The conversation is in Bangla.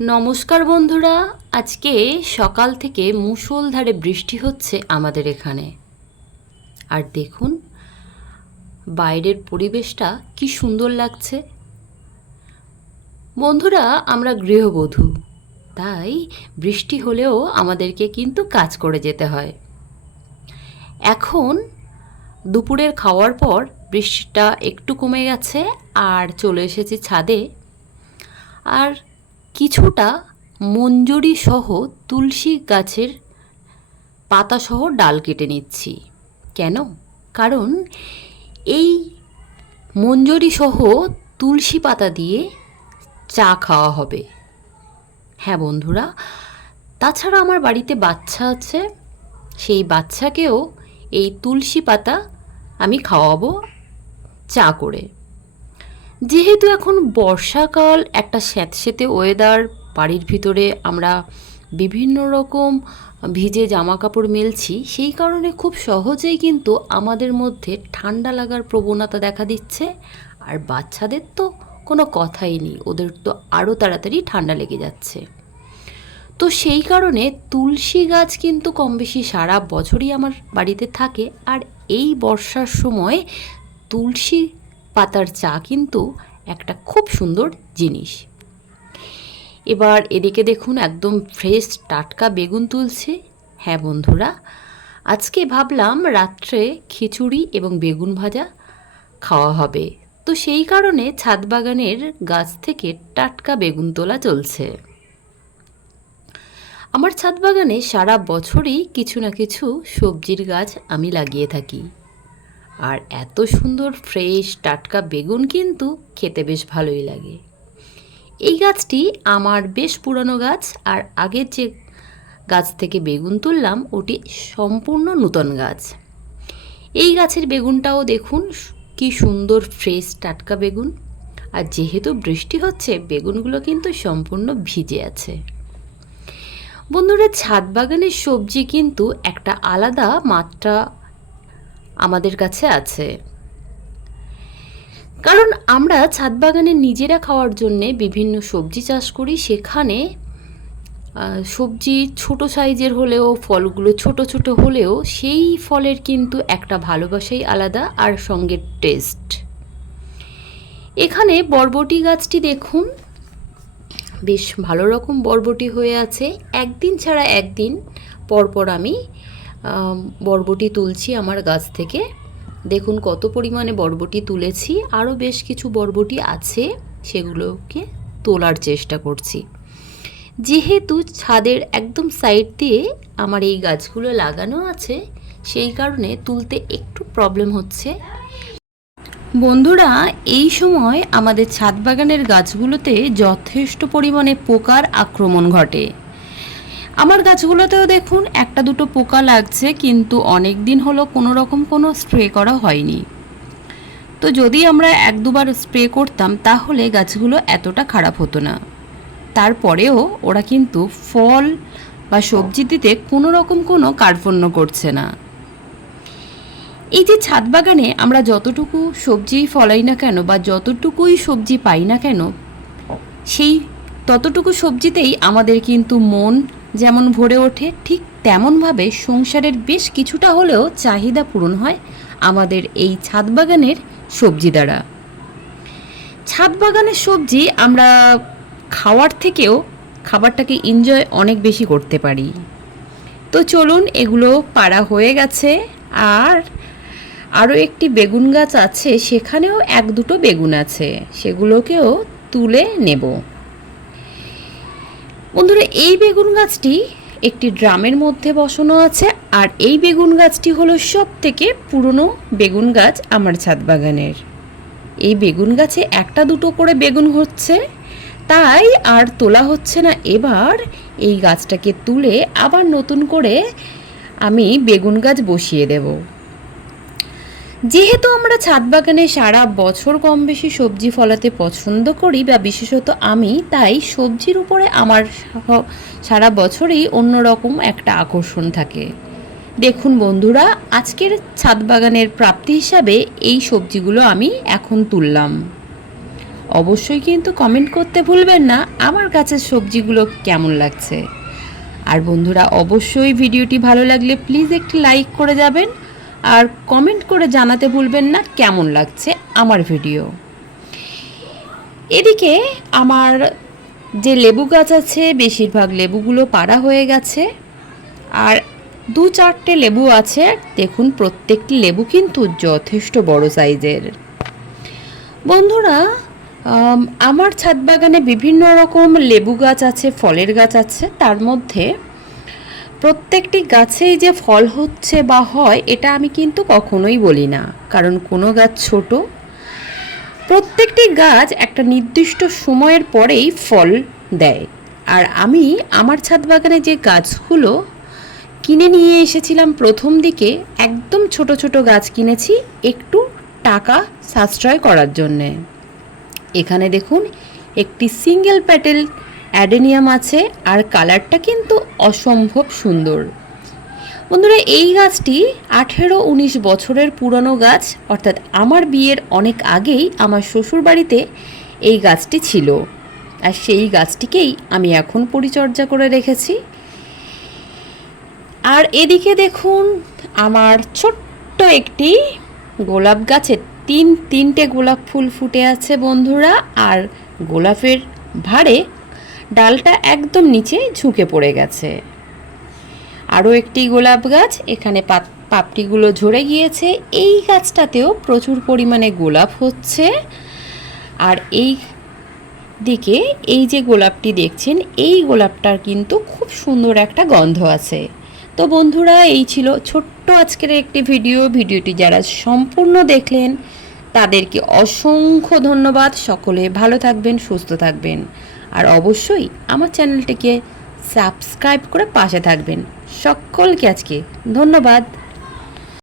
নমস্কার বন্ধুরা, আজকে সকাল থেকে মুষলধারে বৃষ্টি হচ্ছে আমাদের এখানে। আর দেখুন বাইরের পরিবেশটা কি সুন্দর লাগছে। বন্ধুরা, আমরা গৃহবধূ, তাই বৃষ্টি হলেও আমাদেরকে কিন্তু কাজ করে যেতে হয়। এখন দুপুরের খাওয়ার পর বৃষ্টিটা একটু কমে গেছে আর চলে এসেছি ছাদে। আর কিছুটা মঞ্জরি সহ তুলসী গাছের পাতা সহ ডাল কেটে নিচ্ছি। কেন? কারণ এই মঞ্জরি সহ তুলসী পাতা দিয়ে চা খাওয়া হবে। হ্যাঁ বন্ধুরা, তাছাড়া আমার বাড়িতে বাচ্চা আছে, সেই বাচ্চাকেও এই তুলসী পাতা আমি খাওয়াবো চা করে। যেহেতু এখন বর্ষাকাল, একটা স্যাঁতসেঁতে ওয়েদার, বাড়ির ভিতরে আমরা বিভিন্ন রকম ভিজে জামা কাপড় মেলছি, সেই কারণে খুব সহজেই কিন্তু আমাদের মধ্যে ঠান্ডা লাগার প্রবণতা দেখা দিচ্ছে। আর বাচ্চাদের তো কোনো কথাই নেই, ওদের তো আরও তাড়াতাড়ি ঠান্ডা লেগে যাচ্ছে। তো সেই কারণে তুলসী গাছ কিন্তু কম বেশি সারা বছরই আমার বাড়িতে থাকে। আর এই বর্ষার সময় তুলসী পাতার চা কিন্তু একটা খুব সুন্দর জিনিস। এবার এদিকে দেখুন একদম ফ্রেশ টাটকা বেগুন তুলছে। হ্যাঁ বন্ধুরা, আজকে ভাবলাম রাত্রে খিচুড়ি এবং বেগুন ভাজা খাওয়া হবে, তো সেই কারণে ছাদ বাগানের গাছ থেকে টাটকা বেগুন তোলা চলছে। আমার ছাদ বাগানে সারা বছরই কিছু না কিছু সবজির গাছ আমি লাগিয়ে থাকি। আর এত সুন্দর ফ্রেশ টাটকা বেগুন কিন্তু খেতে বেশ ভালোই লাগে। এই গাছটি আমার বেশ পুরনো গাছ, আর আগের যে গাছ থেকে বেগুন তুললাম ওটি সম্পূর্ণ নূতন গাছ। এই গাছের বেগুনটাও দেখুন কি সুন্দর ফ্রেশ টাটকা বেগুন। আর যেহেতু বৃষ্টি হচ্ছে, বেগুনগুলো কিন্তু সম্পূর্ণ ভিজে আছে। বন্ধুরা, ছাদ বাগানের সবজি কিন্তু একটা আলাদা মাত্রা আমাদের কাছে আছে। কারণ আমরা ছাদ বাগানে নিজেরা খাওয়ার জন্যে বিভিন্ন সবজি চাষ করি। সেখানে সবজি ছোট সাইজের হলেও, ফলগুলো ছোট ছোট হলেও, সেই ফলের কিন্তু একটা ভালোবাসাই আলাদা, আর সঙ্গে টেস্ট। এখানে বরবটি গাছটি দেখুন, বেশ ভালো রকম বরবটি হয়ে আছে। একদিন ছাড়া একদিন পরপর আমি বরবটি তুলছি আমার গাছ থেকে। দেখুন কত পরিমাণে বরবটি তুলেছি, আরও বেশ কিছু বরবটি আছে, সেগুলোকে তোলার চেষ্টা করছি। যেহেতু ছাদের একদম সাইড দিয়ে আমার এই গাছগুলো লাগানো আছে, সেই কারণে তুলতে একটু প্রবলেম হচ্ছে। বন্ধুরা, এই সময় আমাদের ছাদ বাগানের গাছগুলোতে যথেষ্ট পরিমাণে পোকার আক্রমণ ঘটে। আমার গাছগুলোতেও দেখুন একটা দুটো পোকা লাগছে, কিন্তু অনেক দিন হলো কোনো রকম কোনো স্প্রে করা হয়নি। তো যদি আমরা এক দুবার স্প্রে করতাম তাহলে গাছগুলো এতটা খারাপ হতো না। তারপরেও ওরা কিন্তু ফল বা সবজি দিতে কোনো রকম কোনো কার্পণ্য করছে না। এই যে ছাদ বাগানে আমরা যতটুকু সবজি ফলাই না কেন বা যতটুকুই সবজি পাই না কেন, সেই ততটুকু সবজিতেই আমাদের কিন্তু মন যেমন ভরে ওঠে, ঠিক তেমনভাবে সংসারের বেশ কিছুটা হলেও চাহিদা পূরণ হয় আমাদের এই ছাদ বাগানের সবজি দ্বারা। ছাদ বাগানের সবজি আমরা খাওয়ার থেকেও খাবারটাকে এনজয় অনেক বেশি করতে পারি। তো চলুন, এগুলো পাড়া হয়ে গেছে। আর আরও একটি বেগুন গাছ আছে, সেখানেও এক দুটো বেগুন আছে, সেগুলোকেও তুলে নেব। বন্ধুরা, এই বেগুন গাছটি একটি ড্রামের মধ্যে বসানো আছে। আর এই বেগুন গাছটি হলো সব থেকে পুরনো বেগুন গাছ আমার ছাদ বাগানের। এই বেগুন গাছে একটা দুটো করে বেগুন হচ্ছে, তাই আর তোলা হচ্ছে না। এবার এই গাছটাকে তুলে আবার নতুন করে আমি বেগুন গাছ বসিয়ে দেব। যেহেতু আমরা ছাদ বাগানে সারা বছর কম বেশি সবজি ফলাতে পছন্দ করি, বা বিশেষত আমি, তাই সবজির উপরে আমার সারা বছরই অন্যরকম একটা আকর্ষণ থাকে। দেখুন বন্ধুরা, আজকের ছাদ বাগানের প্রাপ্তি হিসাবে এই সবজিগুলো আমি এখন তুললাম। অবশ্যই কিন্তু কমেন্ট করতে ভুলবেন না আমার গাছের সবজিগুলো কেমন লাগছে। আর বন্ধুরা, অবশ্যই ভিডিওটি ভালো লাগলে প্লিজ একটি লাইক করে যাবেন, আর কমেন্ট করে জানাতে ভুলবেন না কেমন লাগছে আমার ভিডিও। এদিকে আমার যে লেবু গাছ আছে বেশিরভাগ লেবুগুলো পাড়া হয়ে গেছে, আর 2-4টে লেবু আছে। দেখুন প্রত্যেকটি লেবু কিন্তু যথেষ্ট বড় সাইজের। বন্ধুরা, আমার ছাদ বাগানে বিভিন্ন রকম লেবু গাছ আছে, ফলের গাছ আছে। তার মধ্যে প্রত্যেকটি গাছেই যে ফল হচ্ছে বা হয় এটা আমি কিন্তু কখনোই বলি না, কারণ কোনো গাছ ছোট। প্রত্যেকটি গাছ একটা নির্দিষ্ট সময়ের পরেই ফল দেয়। আর আমি আমার ছাদ বাগানে যে গাছগুলো কিনে নিয়ে এসেছিলাম প্রথম দিকে, একদম ছোট ছোট গাছ কিনেছি একটু টাকা সাশ্রয় করার জন্যে। এখানে দেখুন একটি সিঙ্গেল প্যাটেল অ্যাডেনিয়াম আছে, আর কালারটা কিন্তু অসম্ভব সুন্দর। বন্ধুরা, এই গাছটি 18-19 বছরের পুরনো গাছ, অর্থাৎ আমার বিয়ের অনেক আগেই আমার শ্বশুর বাড়িতে এই গাছটি ছিল, আর সেই গাছটিকেই আমি এখন পরিচর্যা করে রেখেছি। আর এদিকে দেখুন আমার ছোট্ট একটি গোলাপ গাছে তিনটে গোলাপ ফুল ফুটে আছে বন্ধুরা, আর গোলাপের ভারে ডালটা একদম নিচে ঝুঁকে পড়ে গেছে। আরও একটি গোলাপ গাছ, এখানে পাপড়িগুলো ঝরে গিয়েছে। এই গাছটাতেও প্রচুর পরিমাণে গোলাপ হচ্ছে। আর এই দিকে এই যে গোলাপটি দেখছেন, এই গোলাপটার কিন্তু খুব সুন্দর একটা গন্ধ আছে। তো বন্ধুরা, এই ছিল ছোট্ট আজকের একটি ভিডিওটি যারা সম্পূর্ণ দেখলেন তাদেরকে অসংখ্য ধন্যবাদ। সকলে ভালো থাকবেন, সুস্থ থাকবেন, আর অবশ্যই আমার চ্যানেলটিকে সাবস্ক্রাইব করে পাশে থাকবেন। সকলকে আজকে ধন্যবাদ।